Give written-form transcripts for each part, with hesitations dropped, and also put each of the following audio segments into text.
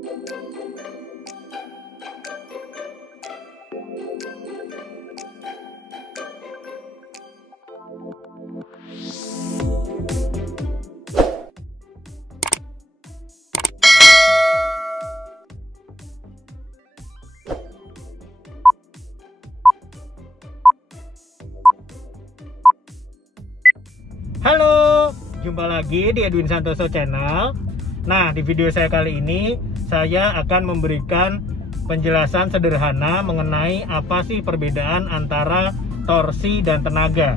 Halo, jumpa lagi di Edwin Santoso Channel. Nah, di video saya kali ini saya akan memberikan penjelasan sederhana mengenai apa sih perbedaan antara torsi dan tenaga.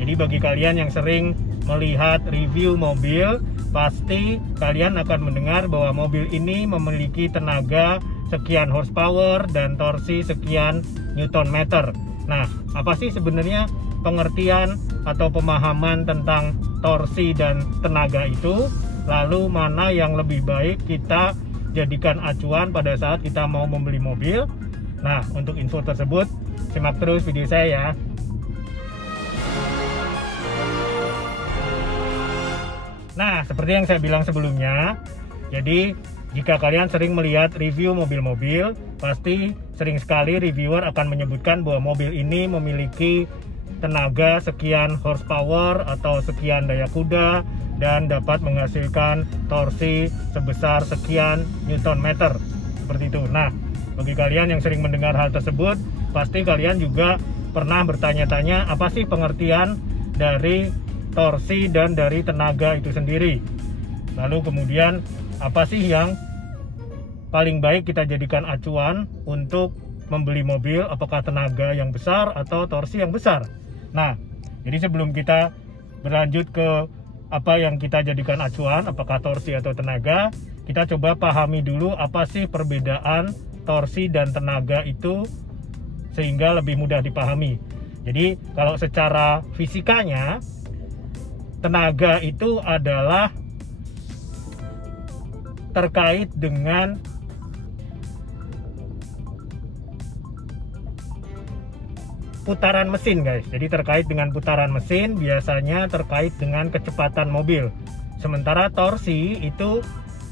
Jadi bagi kalian yang sering melihat review mobil, pasti kalian akan mendengar bahwa mobil ini memiliki tenaga sekian horsepower dan torsi sekian newton meter. Nah, apa sih sebenarnya pengertian atau pemahaman tentang torsi dan tenaga itu, lalu mana yang lebih baik kita jadikan acuan pada saat kita mau membeli mobil? Nah, untuk info tersebut simak terus video saya ya. Nah, seperti yang saya bilang sebelumnya, jadi jika kalian sering melihat review mobil-mobil, pasti sering sekali reviewer akan menyebutkan bahwa mobil ini memiliki tenaga sekian horsepower atau sekian daya kuda dan dapat menghasilkan torsi sebesar sekian newton meter, seperti itu. Nah, bagi kalian yang sering mendengar hal tersebut, pasti kalian juga pernah bertanya-tanya apa sih pengertian dari torsi dan dari tenaga itu sendiri. Lalu kemudian apa sih yang paling baik kita jadikan acuan untuk membeli mobil, apakah tenaga yang besar atau torsi yang besar? Nah, jadi sebelum kita berlanjut ke apa yang kita jadikan acuan, apakah torsi atau tenaga, kita coba pahami dulu apa sih perbedaan torsi dan tenaga itu sehingga lebih mudah dipahami. Jadi kalau secara fisikanya, tenaga itu adalah terkait dengan putaran mesin, guys. Jadi terkait dengan putaran mesin, biasanya terkait dengan kecepatan mobil. Sementara torsi itu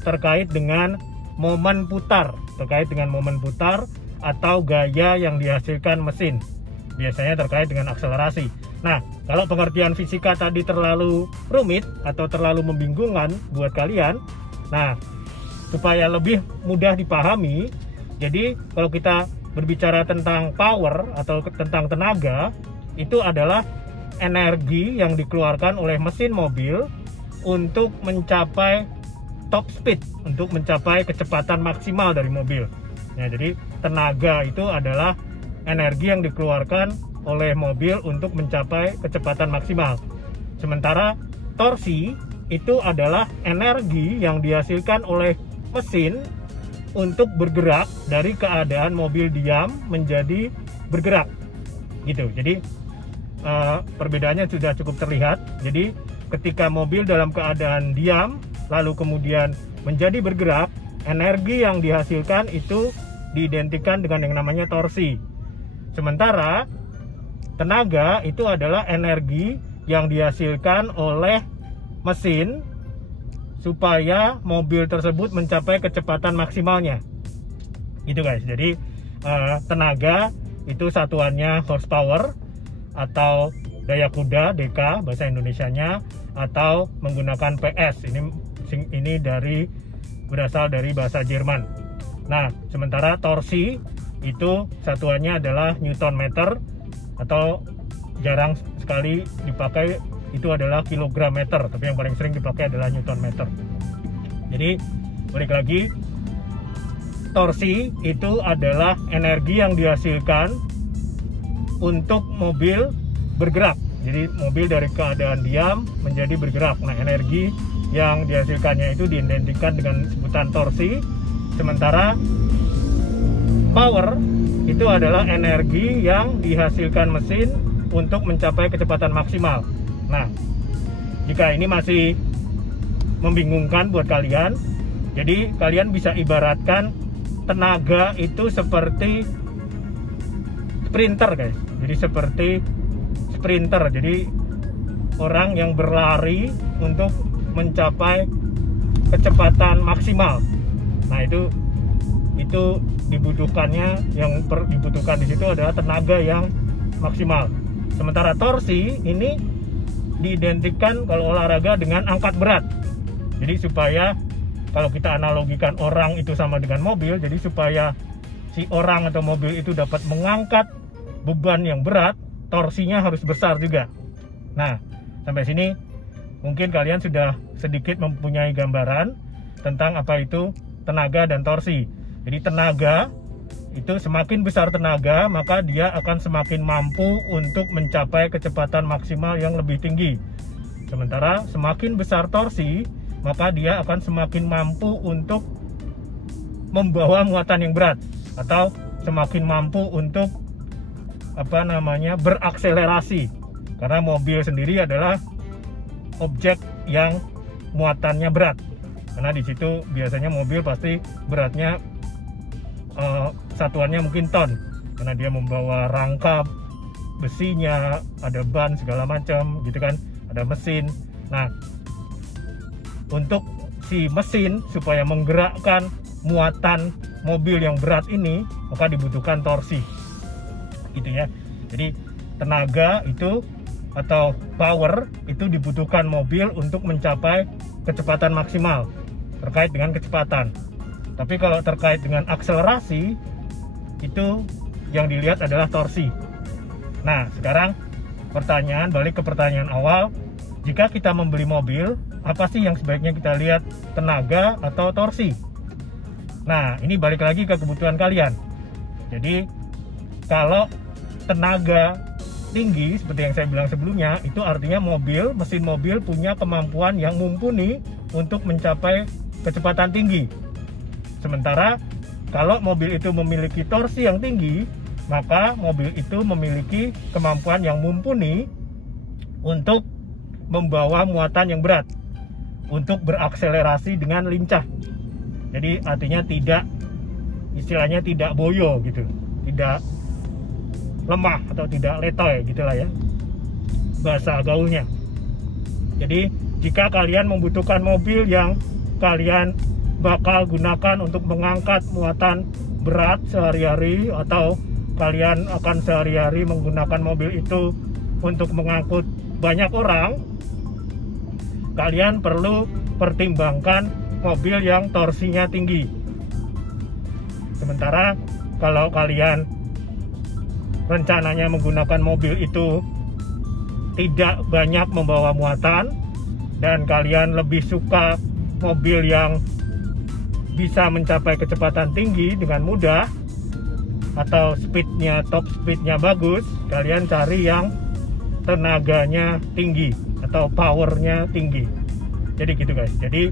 terkait dengan momen putar, atau gaya yang dihasilkan mesin. Biasanya terkait dengan akselerasi. Nah, kalau pengertian fisika tadi terlalu rumit atau terlalu membingungkan buat kalian, nah, supaya lebih mudah dipahami, jadi kalau kita berbicara tentang power atau tentang tenaga, itu adalah energi yang dikeluarkan oleh mesin mobil untuk mencapai top speed, untuk mencapai kecepatan maksimal dari mobil. Nah, jadi tenaga itu adalah energi yang dikeluarkan oleh mobil untuk mencapai kecepatan maksimal. Sementara torsi itu adalah energi yang dihasilkan oleh mesin untuk bergerak dari keadaan mobil diam menjadi bergerak, gitu. Jadi perbedaannya sudah cukup terlihat. Jadi ketika mobil dalam keadaan diam lalu kemudian menjadi bergerak, energi yang dihasilkan itu diidentikan dengan yang namanya torsi. Sementara tenaga itu adalah energi yang dihasilkan oleh mesin supaya mobil tersebut mencapai kecepatan maksimalnya, gitu guys. Jadi tenaga itu satuannya horsepower atau daya kuda, DK bahasa Indonesianya, atau menggunakan PS. Ini berasal dari bahasa Jerman. Nah, sementara torsi itu satuannya adalah newton meter, atau jarang sekali dipakai itu adalah kilogram meter, tapi yang paling sering dipakai adalah newton meter. Jadi balik lagi, torsi itu adalah energi yang dihasilkan untuk mobil bergerak. Jadi mobil dari keadaan diam menjadi bergerak. Nah, energi yang dihasilkannya itu diidentikan dengan sebutan torsi. Sementara power itu adalah energi yang dihasilkan mesin untuk mencapai kecepatan maksimal. Nah, jika ini masih membingungkan buat kalian, jadi kalian bisa ibaratkan tenaga itu seperti sprinter, guys. Jadi seperti sprinter, jadi orang yang berlari untuk mencapai kecepatan maksimal. Nah, itu dibutuhkannya, yang dibutuhkan di situ adalah tenaga yang maksimal. Sementara torsi ini diidentikan kalau olahraga dengan angkat berat. Jadi supaya kalau kita analogikan orang itu sama dengan mobil, jadi supaya si orang atau mobil itu dapat mengangkat beban yang berat, torsinya harus besar juga. Nah, sampai sini mungkin kalian sudah sedikit mempunyai gambaran tentang apa itu tenaga dan torsi. Jadi tenaga itu semakin besar tenaga, maka dia akan semakin mampu untuk mencapai kecepatan maksimal yang lebih tinggi. Sementara semakin besar torsi, maka dia akan semakin mampu untuk membawa muatan yang berat, atau semakin mampu untuk berakselerasi. Karena mobil sendiri adalah objek yang muatannya berat. Karena di situ biasanya mobil pasti beratnya satuannya mungkin ton, karena dia membawa rangka besinya, ada ban segala macam gitu kan, ada mesin. Nah, untuk si mesin supaya menggerakkan muatan mobil yang berat ini, maka dibutuhkan torsi gitu ya. Jadi tenaga itu atau power itu dibutuhkan mobil untuk mencapai kecepatan maksimal terkait dengan kecepatan. Tapi kalau terkait dengan akselerasi, itu yang dilihat adalah torsi. Nah, sekarang balik ke pertanyaan awal. Jika kita membeli mobil, apa sih yang sebaiknya kita lihat, tenaga atau torsi? Nah, ini balik lagi ke kebutuhan kalian. Jadi, kalau tenaga tinggi, seperti yang saya bilang sebelumnya, itu artinya mesin mobil punya kemampuan yang mumpuni untuk mencapai kecepatan tinggi. Sementara kalau mobil itu memiliki torsi yang tinggi, maka mobil itu memiliki kemampuan yang mumpuni untuk membawa muatan yang berat, untuk berakselerasi dengan lincah. Jadi artinya istilahnya tidak boyo gitu, tidak lemah atau tidak letoy gitulah ya bahasa gaulnya. Jadi jika kalian membutuhkan mobil yang kalian bakal gunakan untuk mengangkat muatan berat sehari-hari, atau kalian akan sehari-hari menggunakan mobil itu untuk mengangkut banyak orang, kalian perlu pertimbangkan mobil yang torsinya tinggi. Sementara kalau kalian rencananya menggunakan mobil itu tidak banyak membawa muatan dan kalian lebih suka mobil yang bisa mencapai kecepatan tinggi dengan mudah, atau top speednya bagus, kalian cari yang tenaganya tinggi atau powernya tinggi. Jadi gitu guys. Jadi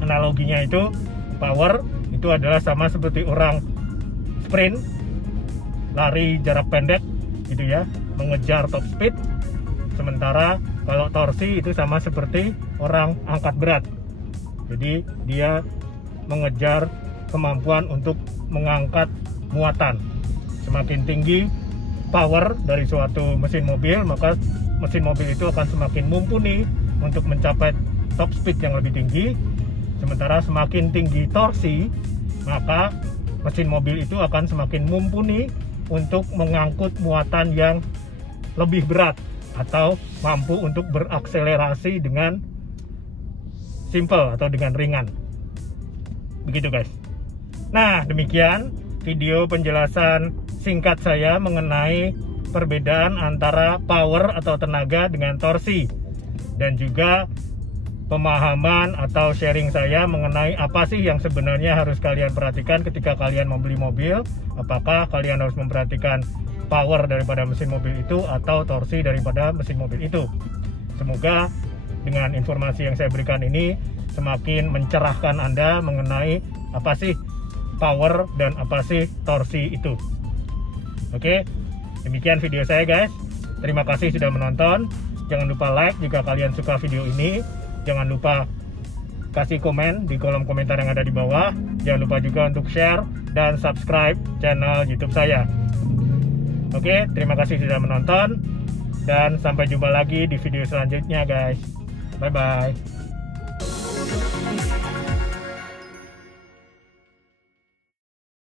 analoginya itu, power itu adalah sama seperti orang sprint, lari jarak pendek gitu ya, mengejar top speed. Sementara kalau torsi itu sama seperti orang angkat berat, jadi dia mengejar kemampuan untuk mengangkat muatan. Semakin tinggi power dari suatu mesin mobil, maka mesin mobil itu akan semakin mumpuni untuk mencapai top speed yang lebih tinggi. Sementara semakin tinggi torsi, maka mesin mobil itu akan semakin mumpuni untuk mengangkut muatan yang lebih berat atau mampu untuk berakselerasi dengan simple atau dengan ringan. Begitu guys. Nah, demikian video penjelasan singkat saya mengenai perbedaan antara power atau tenaga dengan torsi, dan juga pemahaman atau sharing saya mengenai apa sih yang sebenarnya harus kalian perhatikan ketika kalian membeli mobil. Apakah kalian harus memperhatikan power daripada mesin mobil itu atau torsi daripada mesin mobil itu. Semoga dengan informasi yang saya berikan ini semakin mencerahkan Anda mengenai apa sih power dan apa sih torsi itu. Oke, demikian video saya guys. Terima kasih sudah menonton. Jangan lupa like jika kalian suka video ini. Jangan lupa kasih komen di kolom komentar yang ada di bawah. Jangan lupa juga untuk share dan subscribe channel YouTube saya. Oke, terima kasih sudah menonton dan sampai jumpa lagi di video selanjutnya guys. Bye bye.